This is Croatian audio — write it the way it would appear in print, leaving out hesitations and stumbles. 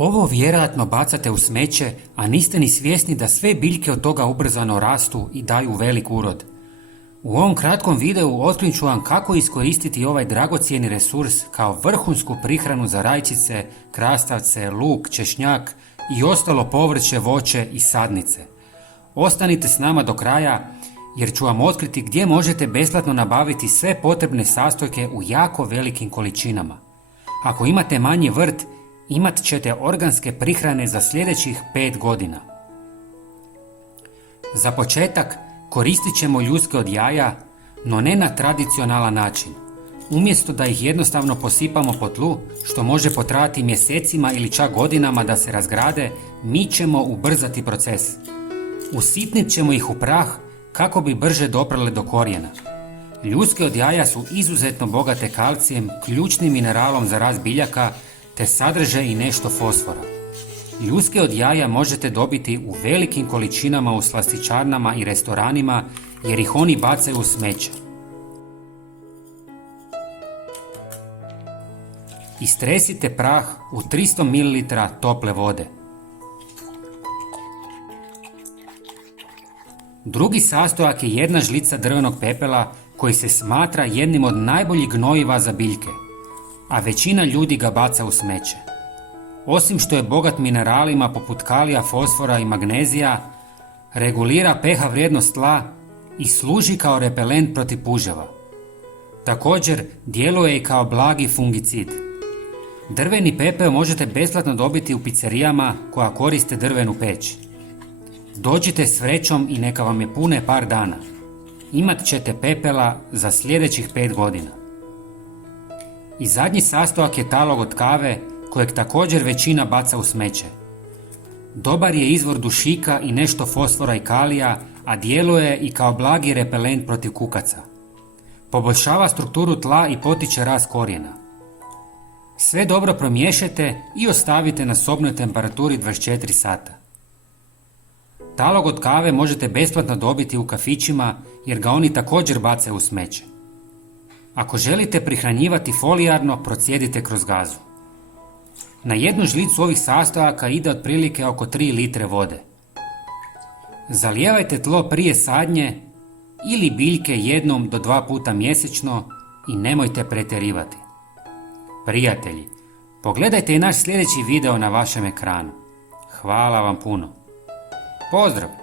Ovo vjerojatno bacate u smeće, a niste ni svjesni da sve biljke od toga ubrzano rastu i daju velik urod. U ovom kratkom videu otkrit ću vam kako iskoristiti ovaj dragocjeni resurs kao vrhunsku prihranu za rajčice, krastavce, luk, češnjak i ostalo povrće, voće i sadnice. Ostanite s nama do kraja jer ću vam otkriti gdje možete besplatno nabaviti sve potrebne sastojke u jako velikim količinama. Ako imate manji vrt, imat ćete organske prihrane za sljedećih 5 godina. Za početak koristit ćemo ljuske od jaja, no ne na tradicionalan način. Umjesto da ih jednostavno posipamo po tlu, što može potrajati mjesecima ili čak godinama da se razgrade, mi ćemo ubrzati proces. Usitnit ćemo ih u prah kako bi brže doprle do korijena. Ljuske od jaja su izuzetno bogate kalcijem, ključnim mineralom za rast biljaka, te sadrže i nešto fosfora. Ljuske od jaja možete dobiti u velikim količinama u slastičarnama i restoranima jer ih oni bacaju u smeće. Istresite prah u 300 ml tople vode. Drugi sastojak je jedna žlica drvenog pepela koji se smatra jednim od najboljih gnojiva za biljke, a većina ljudi ga baca u smeće. Osim što je bogat mineralima poput kalija, fosfora i magnezija, regulira pH vrijednost tla i služi kao repelent protiv puževa. Također djeluje i kao blagi fungicid. Drveni pepeo možete besplatno dobiti u pizzerijama koja koriste drvenu peć. Dođite s vrećom i neka vam je pune par dana. Imat ćete pepela za sljedećih 5 godina. I zadnji sastojak je talog od kave, kojeg također većina baca u smeće. Dobar je izvor dušika i nešto fosfora i kalija, a djeluje i kao blagi repelent protiv kukaca. Poboljšava strukturu tla i potiče rast korijena. Sve dobro promiješajte i ostavite na sobnoj temperaturi 24 sata. Talog od kave možete besplatno dobiti u kafićima jer ga oni također bacaju u smeće. Ako želite prihranjivati folijarno, procijedite kroz gazu. Na jednu žlicu ovih sastojaka ide otprilike oko 3 litre vode. Zalijevajte tlo prije sadnje ili biljke 1 do 2 puta mjesečno i nemojte pretjerivati. Prijatelji, pogledajte i naš sljedeći video na vašem ekranu. Hvala vam puno. Pozdrav!